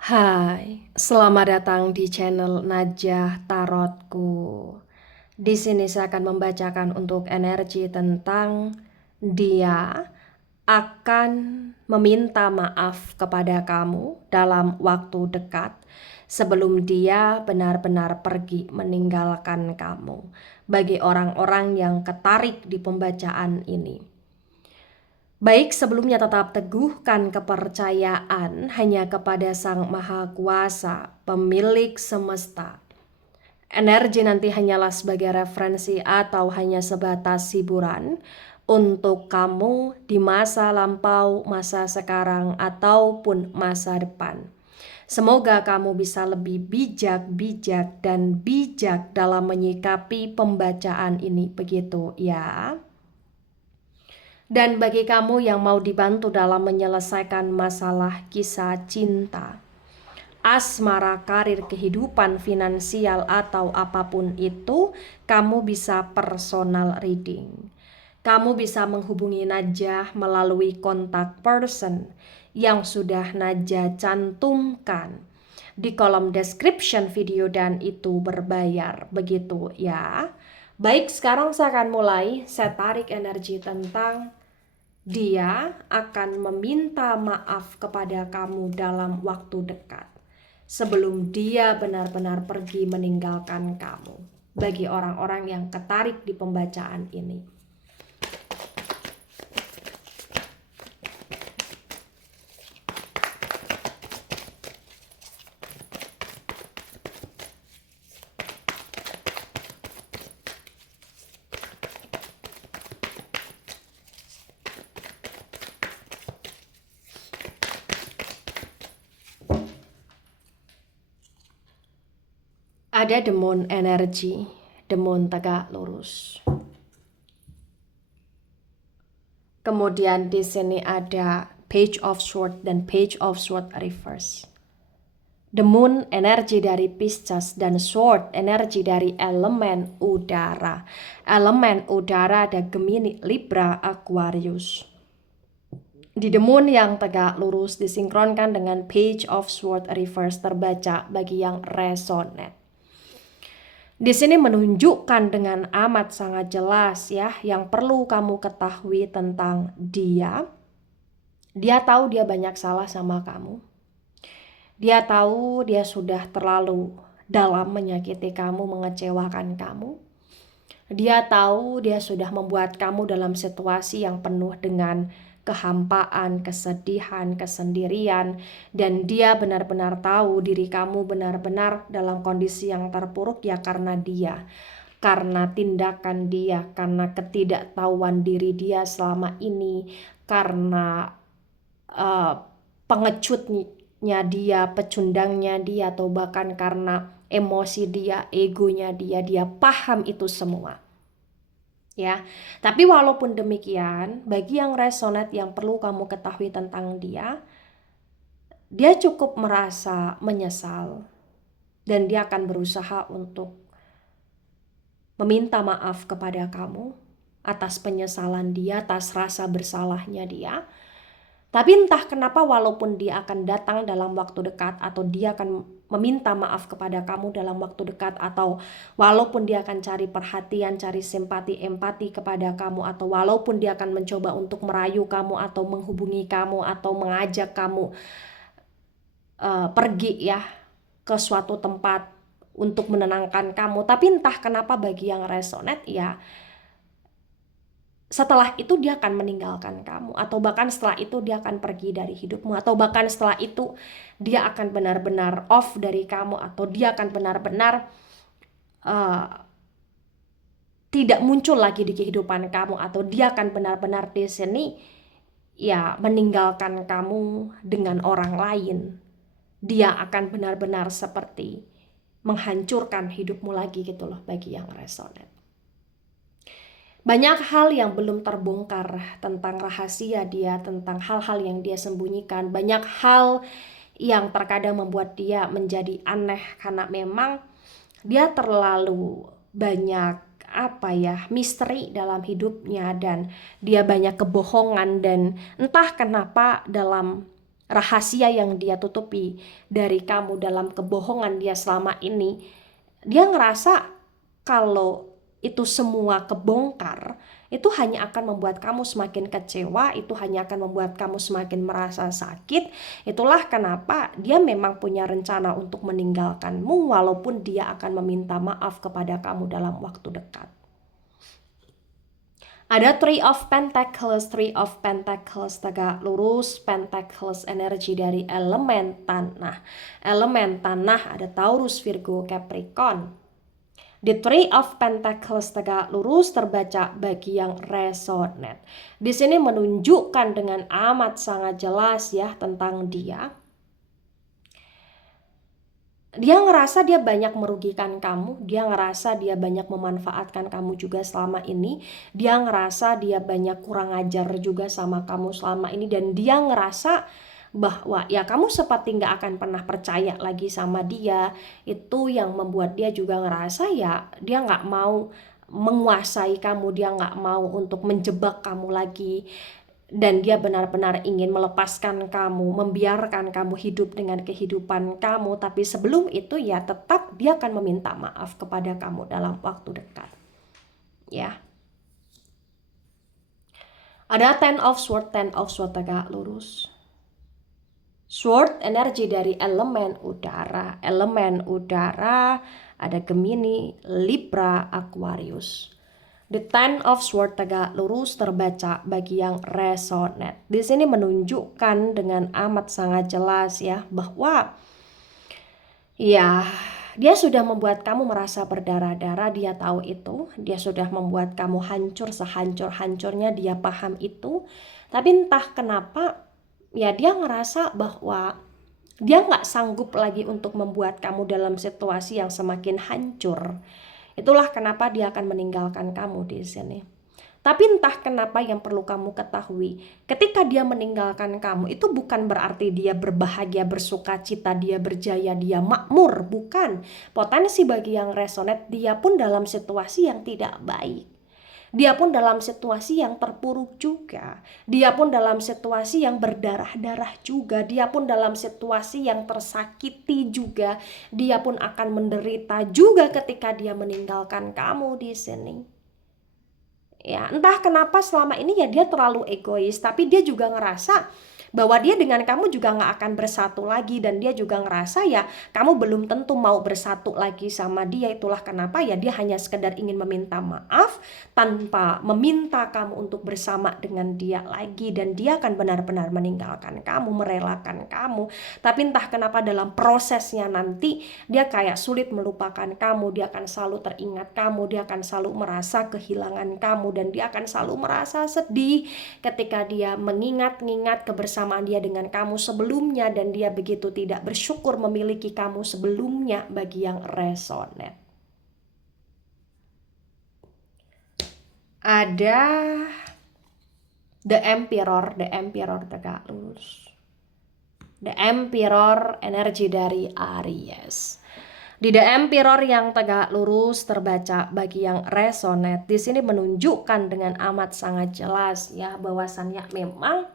Hai, selamat datang di channel Najah Tarotku. Di sini saya akan membacakan untuk energi tentang dia akan meminta maaf kepada kamu dalam waktu dekat sebelum dia benar-benar pergi meninggalkan kamu. Bagi orang-orang yang ketarik di pembacaan ini. Baik, sebelumnya tetap teguhkan kepercayaan hanya kepada Sang Maha Kuasa, pemilik semesta. Energi nanti hanyalah sebagai referensi atau hanya sebatas hiburan untuk kamu di masa lampau, masa sekarang, ataupun masa depan. Semoga kamu bisa lebih bijak dan bijak dalam menyikapi pembacaan ini, begitu ya. Dan bagi kamu yang mau dibantu dalam menyelesaikan masalah kisah cinta, asmara, karir, kehidupan, finansial, atau apapun itu, kamu bisa personal reading. Kamu bisa menghubungi Najah melalui kontak person yang sudah Najah cantumkan di kolom description video dan itu berbayar, begitu ya. Baik, sekarang saya akan mulai. Saya tarik energi tentang dia akan meminta maaf kepada kamu dalam waktu dekat sebelum dia benar-benar pergi meninggalkan kamu. Bagi orang-orang yang ketarik di pembacaan ini. Ada demon energi, demon tegak lurus. Kemudian di sini ada Page of Swords dan Page of Swords reverse. The Moon energi dari Pisces dan Sword energi dari elemen udara. Elemen udara ada Gemini, Libra, Aquarius. Di The Moon yang tegak lurus disinkronkan dengan Page of Swords reverse terbaca bagi yang resonate. Di sini menunjukkan dengan amat sangat jelas ya yang perlu kamu ketahui tentang dia. Dia tahu dia banyak salah sama kamu. Dia tahu dia sudah terlalu dalam menyakiti kamu, mengecewakan kamu. Dia tahu dia sudah membuat kamu dalam situasi yang penuh dengan kehampaan, kesedihan, kesendirian, dan dia benar-benar tahu diri kamu benar-benar dalam kondisi yang terpuruk ya karena dia, karena tindakan dia, karena ketidaktahuan diri dia selama ini, karena pengecutnya dia, pecundangnya dia, atau bahkan karena emosi dia, egonya dia paham itu semua. Ya, tapi walaupun demikian, bagi yang resonate yang perlu kamu ketahui tentang dia cukup merasa menyesal dan dia akan berusaha untuk meminta maaf kepada kamu atas penyesalan dia, atas rasa bersalahnya dia. Tapi entah kenapa walaupun dia akan datang dalam waktu dekat atau dia akan meminta maaf kepada kamu dalam waktu dekat atau walaupun dia akan cari perhatian, cari simpati, empati kepada kamu atau walaupun dia akan mencoba untuk merayu kamu atau menghubungi kamu atau mengajak kamu pergi ya ke suatu tempat untuk menenangkan kamu. Tapi entah kenapa bagi yang resonate ya setelah itu dia akan meninggalkan kamu atau bahkan setelah itu dia akan pergi dari hidupmu atau bahkan setelah itu dia akan benar-benar off dari kamu atau dia akan benar-benar tidak muncul lagi di kehidupan kamu atau dia akan benar-benar di sini ya meninggalkan kamu dengan orang lain. Dia akan benar-benar seperti menghancurkan hidupmu lagi gitu loh bagi yang resonate. Banyak hal yang belum terbongkar tentang rahasia dia, tentang hal-hal yang dia sembunyikan. Banyak hal yang terkadang membuat dia menjadi aneh karena memang dia terlalu banyak misteri dalam hidupnya dan dia banyak kebohongan dan entah kenapa dalam rahasia yang dia tutupi dari kamu dalam kebohongan dia selama ini, dia ngerasa kalau itu semua kebongkar, itu hanya akan membuat kamu semakin kecewa, itu hanya akan membuat kamu semakin merasa sakit. Itulah kenapa dia memang punya rencana untuk meninggalkanmu, walaupun dia akan meminta maaf kepada kamu dalam waktu dekat. Ada Three of Pentacles tegak lurus, Pentacles energi dari elemen tanah. Elemen tanah ada Taurus, Virgo, Capricorn. The Three of Pentacles tegak lurus terbaca bagi yang resonate. Di sini menunjukkan dengan amat sangat jelas ya tentang dia. Dia ngerasa dia banyak merugikan kamu, dia ngerasa dia banyak memanfaatkan kamu juga selama ini, dia ngerasa dia banyak kurang ajar juga sama kamu selama ini, dan dia ngerasa bahwa ya kamu seperti nggak akan pernah percaya lagi sama dia. Itu yang membuat dia juga ngerasa ya dia nggak mau menguasai kamu, dia nggak mau untuk menjebak kamu lagi. Dan dia benar-benar ingin melepaskan kamu, membiarkan kamu hidup dengan kehidupan kamu. Tapi sebelum itu ya tetap dia akan meminta maaf kepada kamu dalam waktu dekat. Ya. Ada Ten of Swords tegak lurus. Sword energi dari elemen udara. Elemen udara ada Gemini, Libra, Aquarius. The Ten of Swords tegak lurus terbaca bagi yang resonate. Di sini menunjukkan dengan amat sangat jelas ya bahwa ya dia sudah membuat kamu merasa berdarah-darah, dia tahu itu. Dia sudah membuat kamu hancur sehancur-hancurnya, dia paham itu. Tapi entah kenapa ya dia ngerasa bahwa dia nggak sanggup lagi untuk membuat kamu dalam situasi yang semakin hancur. Itulah kenapa dia akan meninggalkan kamu di sini. Tapi entah kenapa yang perlu kamu ketahui, ketika dia meninggalkan kamu, itu bukan berarti dia berbahagia, bersuka cita, dia berjaya, dia makmur. Bukan. Potensi bagi yang resonate, dia pun dalam situasi yang tidak baik. Dia pun dalam situasi yang terpuruk juga. Dia pun dalam situasi yang berdarah-darah juga. Dia pun dalam situasi yang tersakiti juga. Dia pun akan menderita juga ketika dia meninggalkan kamu di sini. Ya, entah kenapa selama ini ya dia terlalu egois, tapi dia juga ngerasa bahwa dia dengan kamu juga nggak akan bersatu lagi, dan dia juga ngerasa ya kamu belum tentu mau bersatu lagi sama dia. Itulah kenapa ya dia hanya sekedar ingin meminta maaf tanpa meminta kamu untuk bersama dengan dia lagi, dan dia akan benar-benar meninggalkan kamu, merelakan kamu. Tapi entah kenapa dalam prosesnya nanti dia kayak sulit melupakan kamu, dia akan selalu teringat kamu, dia akan selalu merasa kehilangan kamu, dan dia akan selalu merasa sedih ketika dia mengingat-ingat kebersamaan dia dengan kamu sebelumnya, dan dia begitu tidak bersyukur memiliki kamu sebelumnya bagi yang resonate. Ada The Emperor tegak lurus. The Emperor energi dari Aries. Di The Emperor yang tegak lurus terbaca bagi yang resonate, di sini menunjukkan dengan amat sangat jelas ya bahwasannya memang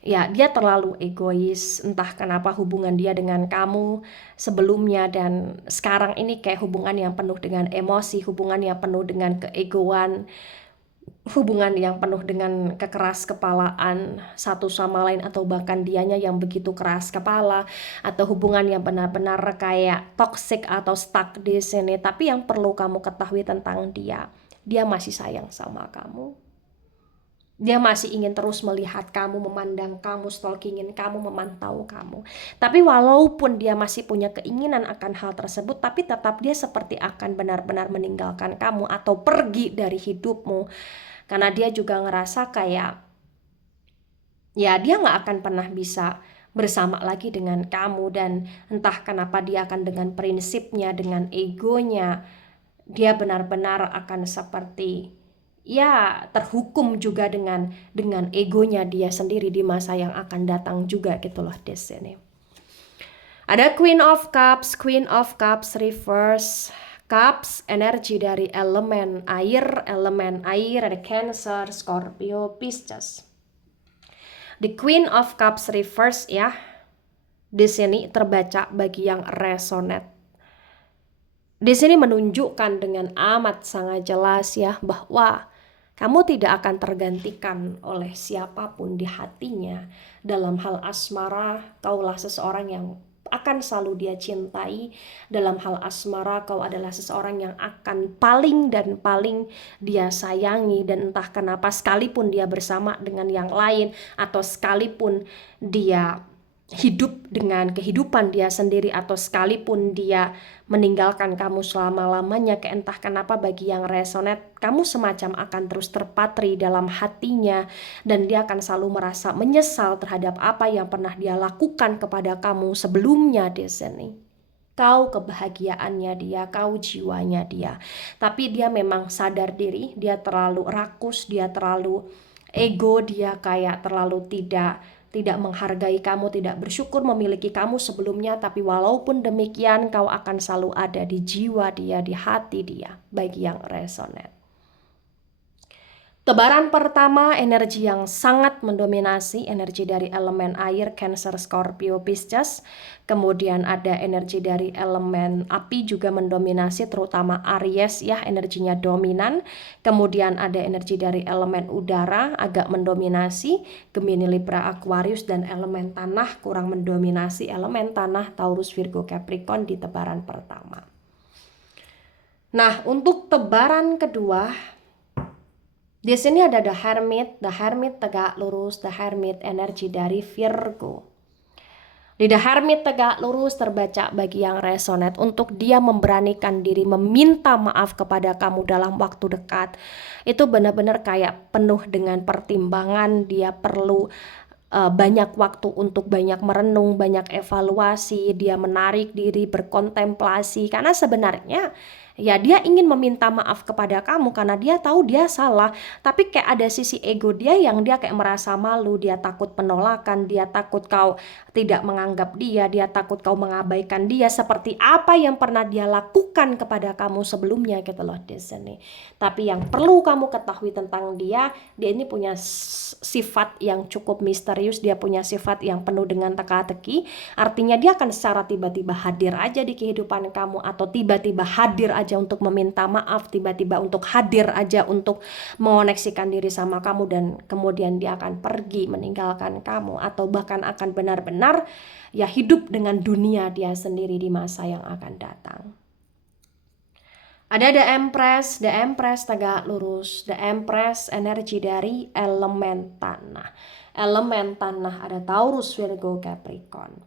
ya dia terlalu egois. Entah kenapa hubungan dia dengan kamu sebelumnya dan sekarang ini kayak hubungan yang penuh dengan emosi, hubungan yang penuh dengan keegoan, hubungan yang penuh dengan kekeras kepalaan satu sama lain, atau bahkan dianya yang begitu keras kepala, atau hubungan yang benar-benar kayak toxic atau stuck di sini. Tapi yang perlu kamu ketahui tentang dia masih sayang sama kamu. Dia masih ingin terus melihat kamu, memandang kamu, stalkingin kamu, memantau kamu. Tapi walaupun dia masih punya keinginan akan hal tersebut, tapi tetap dia seperti akan benar-benar meninggalkan kamu atau pergi dari hidupmu. Karena dia juga ngerasa kayak ya dia nggak akan pernah bisa bersama lagi dengan kamu. Dan entah kenapa dia akan dengan prinsipnya, dengan egonya, dia benar-benar akan seperti ya terhukum juga dengan egonya dia sendiri di masa yang akan datang juga gitu loh di sini. Ada Queen of Cups reverse. Cups energi dari elemen air ada Cancer, Scorpio, Pisces. The Queen of Cups reverse ya. Di sini terbaca bagi yang resonate. Di sini menunjukkan dengan amat sangat jelas ya bahwa kamu tidak akan tergantikan oleh siapapun di hatinya. Dalam hal asmara, kaulah seseorang yang akan selalu dia cintai. Dalam hal asmara, kau adalah seseorang yang akan paling dan paling dia sayangi. Dan entah kenapa sekalipun dia bersama dengan yang lain, atau sekalipun dia hidup dengan kehidupan dia sendiri, atau sekalipun dia meninggalkan kamu selama-lamanya, entah kenapa bagi yang resonate, kamu semacam akan terus terpatri dalam hatinya, dan dia akan selalu merasa menyesal terhadap apa yang pernah dia lakukan kepada kamu sebelumnya di sini. Kau kebahagiaannya dia, kau jiwanya dia. Tapi dia memang sadar diri, dia terlalu rakus, dia terlalu ego, dia kayak terlalu tidak menghargai kamu, tidak bersyukur memiliki kamu sebelumnya. Tapi walaupun demikian, kau akan selalu ada di jiwa dia, di hati dia, bagi yang resonate. Tebaran pertama, energi yang sangat mendominasi, energi dari elemen air, Cancer, Scorpio, Pisces. Kemudian ada energi dari elemen api juga mendominasi, terutama Aries ya, energinya dominan. Kemudian ada energi dari elemen udara, agak mendominasi, Gemini, Libra, Aquarius. Dan elemen tanah kurang mendominasi, elemen tanah, Taurus, Virgo, Capricorn di tebaran pertama. Nah, untuk tebaran kedua, di sini ada The Hermit tegak lurus, The Hermit energi dari Virgo. Di The Hermit tegak lurus terbaca bagi yang resonate untuk dia memberanikan diri meminta maaf kepada kamu dalam waktu dekat. Itu benar-benar kayak penuh dengan pertimbangan, dia perlu banyak waktu untuk banyak merenung, banyak evaluasi, dia menarik diri, berkontemplasi, karena sebenarnya ya dia ingin meminta maaf kepada kamu karena dia tahu dia salah, tapi kayak ada sisi ego dia yang dia kayak merasa malu, dia takut penolakan, dia takut kau tidak menganggap dia takut kau mengabaikan dia seperti apa yang pernah dia lakukan kepada kamu sebelumnya gitu loh di sini. Tapi yang perlu kamu ketahui tentang dia ini punya sifat yang cukup misterius, dia punya sifat yang penuh dengan teka-teki. Artinya dia akan secara tiba-tiba hadir aja di kehidupan kamu, atau tiba-tiba hadir aja untuk meminta maaf, tiba-tiba untuk hadir aja untuk mengoneksikan diri sama kamu, dan kemudian dia akan pergi meninggalkan kamu, atau bahkan akan benar-benar ya hidup dengan dunia dia sendiri di masa yang akan datang. Ada The Empress tegak lurus. The Empress energi dari elemen tanah. Elemen tanah ada Taurus, Virgo, Capricorn.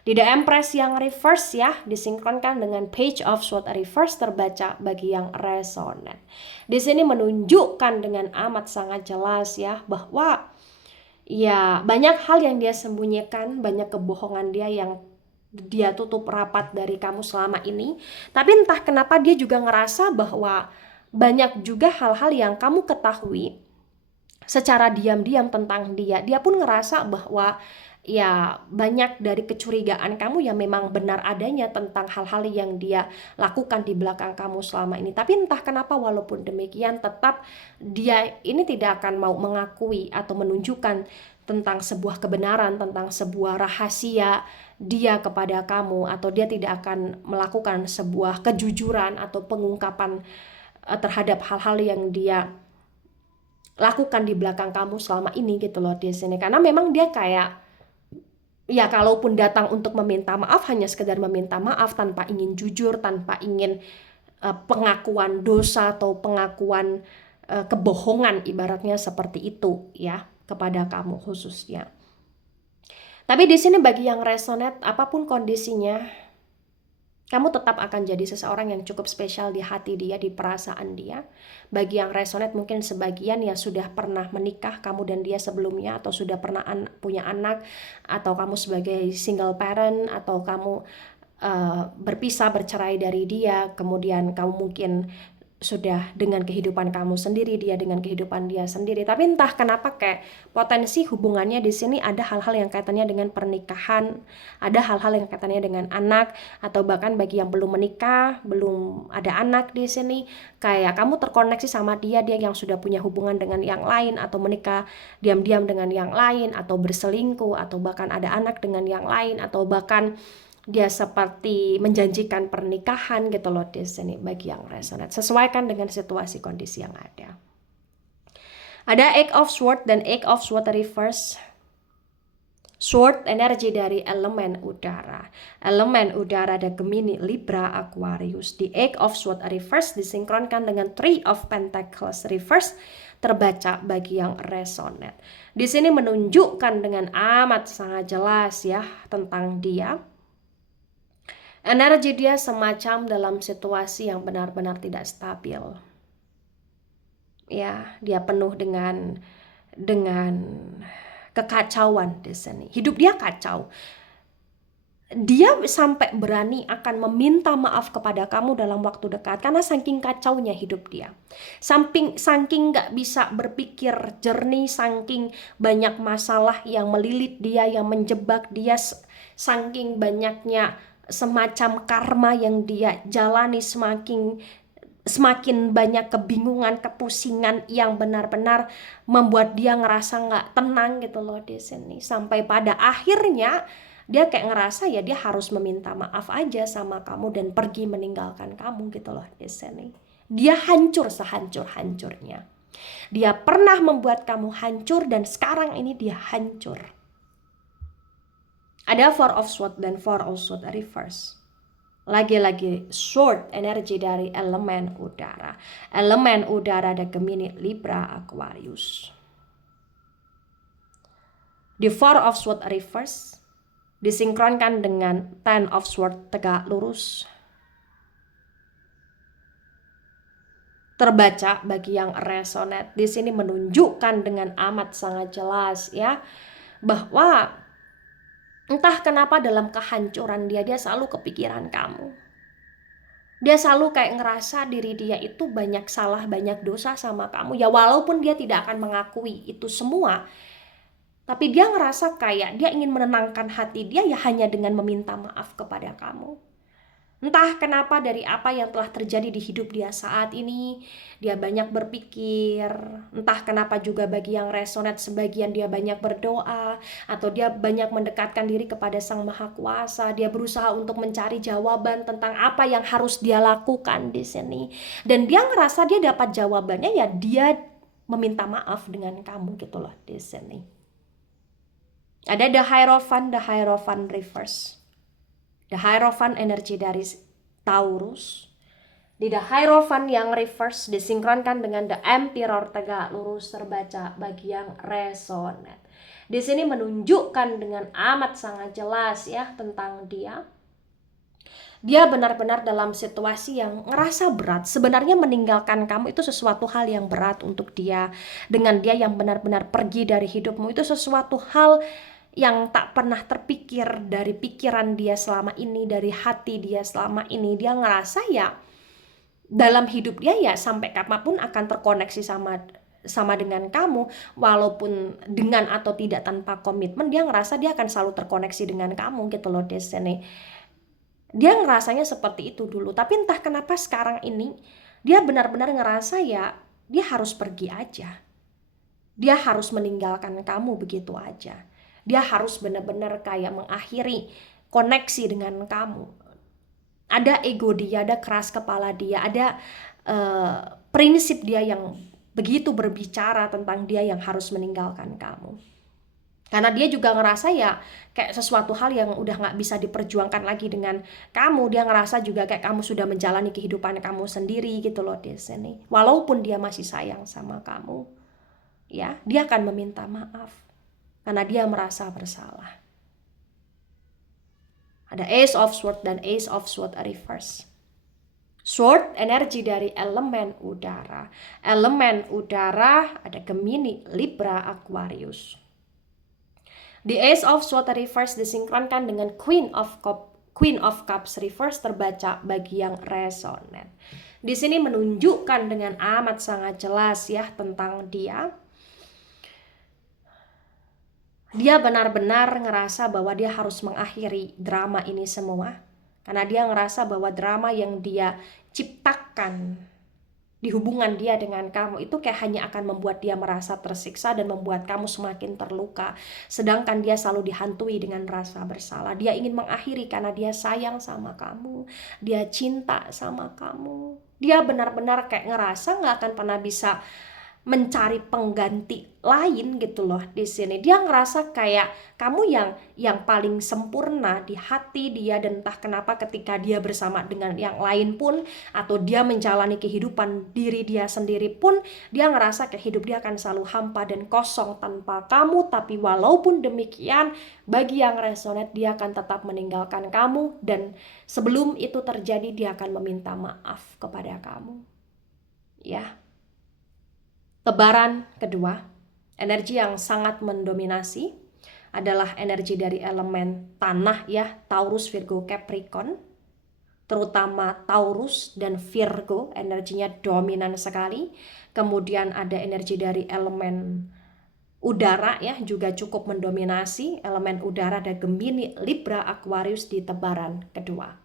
Di The Empress yang reverse ya, disinkronkan dengan Page of Swords reverse terbaca bagi yang resonate. Di sini menunjukkan dengan amat sangat jelas ya bahwa ya banyak hal yang dia sembunyikan, banyak kebohongan dia yang dia tutup rapat dari kamu selama ini. Tapi entah kenapa dia juga ngerasa bahwa banyak juga hal-hal yang kamu ketahui secara diam-diam tentang dia. Dia pun ngerasa bahwa ya banyak dari kecurigaan kamu yang memang benar adanya tentang hal-hal yang dia lakukan di belakang kamu selama ini. Tapi entah kenapa walaupun demikian tetap dia ini tidak akan mau mengakui atau menunjukkan tentang sebuah kebenaran, tentang sebuah rahasia dia kepada kamu, atau dia tidak akan melakukan sebuah kejujuran atau pengungkapan terhadap hal-hal yang dia lakukan di belakang kamu selama ini gitu loh di sini. Karena memang dia kayak ya kalaupun datang untuk meminta maaf hanya sekedar meminta maaf tanpa ingin jujur, tanpa ingin pengakuan dosa atau pengakuan kebohongan, ibaratnya seperti itu ya kepada kamu khususnya. Tapi di sini bagi yang resonate, apapun kondisinya, kamu tetap akan jadi seseorang yang cukup spesial di hati dia, di perasaan dia. Bagi yang resonate mungkin sebagian ya sudah pernah menikah kamu dan dia sebelumnya, atau sudah pernah punya anak, atau kamu sebagai single parent, atau kamu berpisah bercerai dari dia, kemudian kamu mungkin sudah dengan kehidupan kamu sendiri, dia dengan kehidupan dia sendiri. Tapi entah kenapa kayak potensi hubungannya di sini ada hal-hal yang kaitannya dengan pernikahan, ada hal-hal yang kaitannya dengan anak, atau bahkan bagi yang belum menikah, belum ada anak di sini, kayak kamu terkoneksi sama dia, dia yang sudah punya hubungan dengan yang lain, atau menikah diam-diam dengan yang lain, atau berselingkuh, atau bahkan ada anak dengan yang lain, atau bahkan dia seperti menjanjikan pernikahan gitu loh di sini bagi yang resonate. Sesuaikan dengan situasi kondisi yang ada. Ada Eight of Swords dan Eight of Swords reverse. Sword energi dari elemen udara. Elemen udara ada Gemini, Libra, Aquarius. Di Eight of Swords reverse disinkronkan dengan Three of Pentacles reverse terbaca bagi yang resonate. Di sini menunjukkan dengan amat sangat jelas ya tentang dia. Energi dia semacam dalam situasi yang benar-benar tidak stabil. Ya, dia penuh dengan kekacauan di sini. Hidup dia kacau. Dia sampai berani akan meminta maaf kepada kamu dalam waktu dekat karena saking kacaunya hidup dia. Saking nggak bisa berpikir jernih, saking banyak masalah yang melilit dia, yang menjebak dia, saking banyaknya semacam karma yang dia jalani, semakin banyak kebingungan, kepusingan yang benar-benar membuat dia ngerasa nggak tenang gitu loh di sini. Sampai pada akhirnya dia kayak ngerasa ya dia harus meminta maaf aja sama kamu dan pergi meninggalkan kamu gitu loh di sini. Dia hancur sehancur-hancurnya. Dia pernah membuat kamu hancur dan sekarang ini dia hancur. Ada Four of Swords dan Four of Swords reverse. Lagi-lagi sword energi dari elemen udara. Elemen udara ada Gemini, Libra, Aquarius. Di Four of Swords reverse disinkronkan dengan Ten of Swords tegak lurus. Terbaca bagi yang resonate. Di sini menunjukkan dengan amat sangat jelas ya bahwa entah kenapa dalam kehancuran dia selalu kepikiran kamu. Dia selalu kayak ngerasa diri dia itu banyak salah, banyak dosa sama kamu. Ya walaupun dia tidak akan mengakui itu semua, tapi dia ngerasa kayak dia ingin menenangkan hati dia ya hanya dengan meminta maaf kepada kamu. Entah kenapa dari apa yang telah terjadi di hidup dia saat ini, dia banyak berpikir. Entah kenapa juga bagi yang resonate sebagian dia banyak berdoa, atau dia banyak mendekatkan diri kepada Sang Maha Kuasa. Dia berusaha untuk mencari jawaban tentang apa yang harus dia lakukan di sini. Dan dia ngerasa dia dapat jawabannya ya dia meminta maaf dengan kamu gitu loh di sini. Ada The Hierophant reverse. The Hierophant energi dari Taurus. Di The Hierophant yang reverse disinkronkan dengan The Emperor tegak lurus terbaca bagi yang resonate. Di sini menunjukkan dengan amat sangat jelas ya tentang dia. Dia benar-benar dalam situasi yang ngerasa berat. Sebenarnya meninggalkan kamu itu sesuatu hal yang berat untuk dia. Dengan dia yang benar-benar pergi dari hidupmu itu sesuatu hal yang tak pernah terpikir dari pikiran dia selama ini, dari hati dia selama ini. Dia ngerasa ya dalam hidup dia ya sampai kapanpun akan terkoneksi sama dengan kamu, walaupun dengan atau tidak tanpa komitmen. Dia ngerasa dia akan selalu terkoneksi dengan kamu gitu loh Destiny. Dia ngerasanya seperti itu dulu, tapi entah kenapa sekarang ini dia benar-benar ngerasa ya dia harus pergi aja. Dia harus meninggalkan kamu begitu aja. Dia harus benar-benar kayak mengakhiri koneksi dengan kamu. Ada ego dia, ada keras kepala dia, ada prinsip dia yang begitu berbicara tentang dia yang harus meninggalkan kamu. Karena dia juga ngerasa ya kayak sesuatu hal yang udah gak bisa diperjuangkan lagi dengan kamu. Dia ngerasa juga kayak kamu sudah menjalani kehidupan kamu sendiri gitu loh di sini. Walaupun dia masih sayang sama kamu, ya dia akan meminta maaf. Karena dia merasa bersalah. Ada Ace of Swords dan Ace of Swords reverse. Sword energi dari elemen udara. Elemen udara ada Gemini, Libra, Aquarius. Di Ace of Swords reverse disinkronkan dengan Queen of Cups reverse terbaca bagi yang resonate. Di sini menunjukkan dengan amat sangat jelas ya tentang dia. Dia benar-benar ngerasa bahwa dia harus mengakhiri drama ini semua. Karena dia ngerasa bahwa drama yang dia ciptakan di hubungan dia dengan kamu itu kayak hanya akan membuat dia merasa tersiksa dan membuat kamu semakin terluka. Sedangkan dia selalu dihantui dengan rasa bersalah. Dia ingin mengakhiri karena dia sayang sama kamu. Dia cinta sama kamu. Dia benar-benar kayak ngerasa gak akan pernah bisa mencari pengganti lain gitu loh di sini. Dia ngerasa kayak kamu yang paling sempurna di hati dia, dan entah kenapa ketika dia bersama dengan yang lain pun atau dia menjalani kehidupan diri dia sendiri pun, dia ngerasa kayak hidup dia akan selalu hampa dan kosong tanpa kamu. Tapi walaupun demikian, bagi yang resonate, dia akan tetap meninggalkan kamu, dan sebelum itu terjadi dia akan meminta maaf kepada kamu. Ya. Tebaran kedua, energi yang sangat mendominasi adalah energi dari elemen tanah ya, Taurus, Virgo, Capricorn. Terutama Taurus dan Virgo energinya dominan sekali. Kemudian ada energi dari elemen udara ya, juga cukup mendominasi. Elemen udara ada Gemini, Libra, Aquarius di tebaran kedua.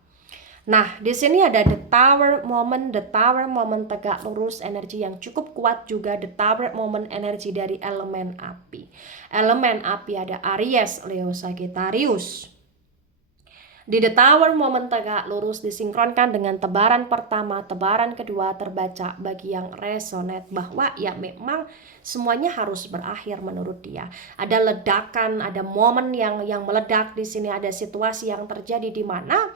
Nah, di sini ada the tower moment tegak lurus, energi yang cukup kuat juga. The tower moment energi dari elemen api. Elemen api ada Aries, Leo, Sagittarius. Di the tower moment tegak lurus disinkronkan dengan tebaran pertama, tebaran kedua terbaca bagi yang resonate bahwa ya memang semuanya harus berakhir menurut dia. Ada ledakan, ada momen yang meledak di sini, ada situasi yang terjadi di mana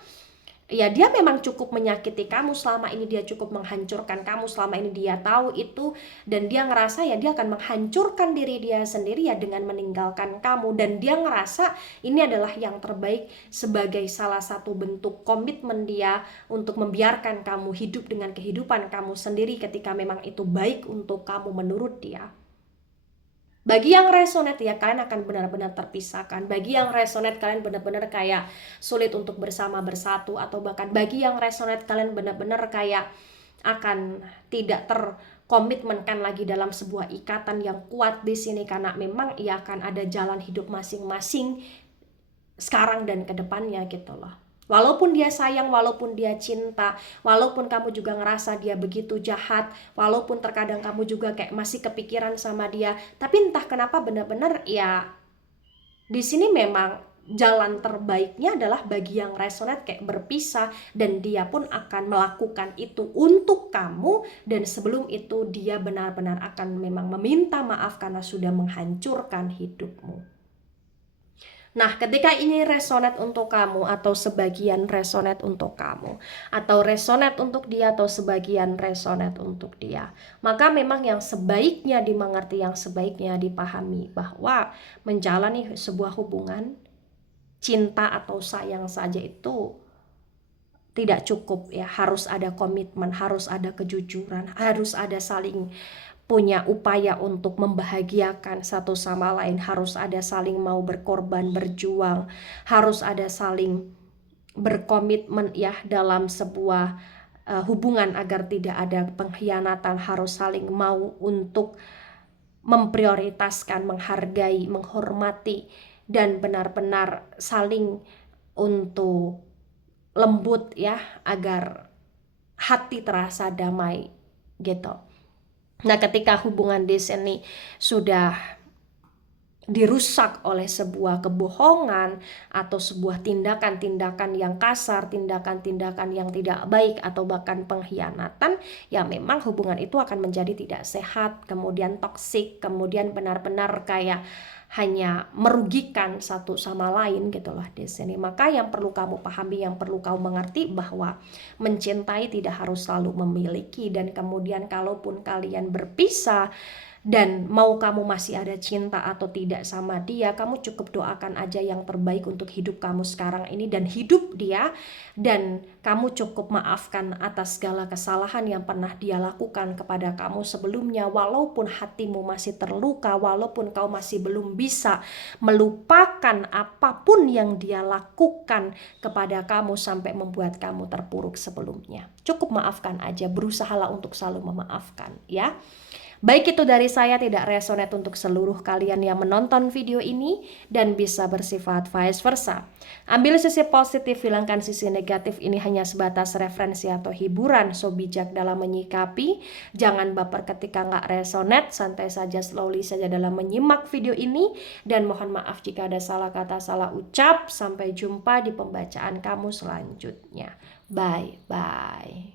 ya dia memang cukup menyakiti kamu selama ini, dia cukup menghancurkan kamu selama ini, dia tahu itu, dan dia ngerasa ya dia akan menghancurkan diri dia sendiri ya dengan meninggalkan kamu, dan dia ngerasa ini adalah yang terbaik sebagai salah satu bentuk komitmen dia untuk membiarkan kamu hidup dengan kehidupan kamu sendiri ketika memang itu baik untuk kamu menurut dia. Bagi yang resonate ya kalian akan benar-benar terpisahkan. Bagi yang resonate kalian benar-benar kayak sulit untuk bersatu, atau bahkan bagi yang resonate kalian benar-benar kayak akan tidak terkomitmenkan lagi dalam sebuah ikatan yang kuat di sini, karena memang ia akan ada jalan hidup masing-masing sekarang dan kedepannya gitu loh. Walaupun dia sayang, walaupun dia cinta, walaupun kamu juga ngerasa dia begitu jahat, walaupun terkadang kamu juga kayak masih kepikiran sama dia, tapi entah kenapa benar-benar ya di sini memang jalan terbaiknya adalah bagi yang resonate kayak berpisah, dan dia pun akan melakukan itu untuk kamu, dan sebelum itu dia benar-benar akan memang meminta maaf karena sudah menghancurkan hidupmu. Nah, ketika ini resonate untuk kamu atau sebagian resonate untuk kamu, atau resonate untuk dia atau sebagian resonate untuk dia, maka memang yang sebaiknya dimengerti, yang sebaiknya dipahami bahwa menjalani sebuah hubungan cinta atau sayang saja itu tidak cukup ya, harus ada komitmen, harus ada kejujuran, harus ada saling punya upaya untuk membahagiakan satu sama lain, harus ada saling mau berkorban, berjuang, harus ada saling berkomitmen ya dalam sebuah hubungan agar tidak ada pengkhianatan, harus saling mau untuk memprioritaskan, menghargai, menghormati, dan benar-benar saling untuk lembut ya agar hati terasa damai gitu. Nah, ketika hubungan di sini sudah dirusak oleh sebuah kebohongan atau sebuah tindakan-tindakan yang kasar, tindakan-tindakan yang tidak baik, atau bahkan pengkhianatan, ya memang hubungan itu akan menjadi tidak sehat, kemudian toksik, kemudian benar-benar kayak hanya merugikan satu sama lain gitu loh di sini. Maka yang perlu kamu pahami, yang perlu kamu mengerti bahwa mencintai tidak harus selalu memiliki, dan kemudian kalaupun kalian berpisah Dan mau kamu masih ada cinta atau tidak sama dia, kamu cukup doakan aja yang terbaik untuk hidup kamu sekarang ini dan hidup dia. Dan kamu cukup maafkan atas segala kesalahan yang pernah dia lakukan kepada kamu sebelumnya. Walaupun hatimu masih terluka, walaupun kau masih belum bisa melupakan apapun yang dia lakukan kepada kamu sampai membuat kamu terpuruk sebelumnya. Cukup maafkan aja, berusahalah untuk selalu memaafkan ya. Baik, itu dari saya, tidak resonate untuk seluruh kalian yang menonton video ini dan bisa bersifat vice versa. Ambil sisi positif, hilangkan sisi negatif. Ini hanya sebatas referensi atau hiburan, so bijak dalam menyikapi. Jangan baper ketika nggak resonate, santai saja, slowly saja dalam menyimak video ini. Dan mohon maaf jika ada salah kata, salah ucap. Sampai jumpa di pembacaan kamu selanjutnya. Bye-bye.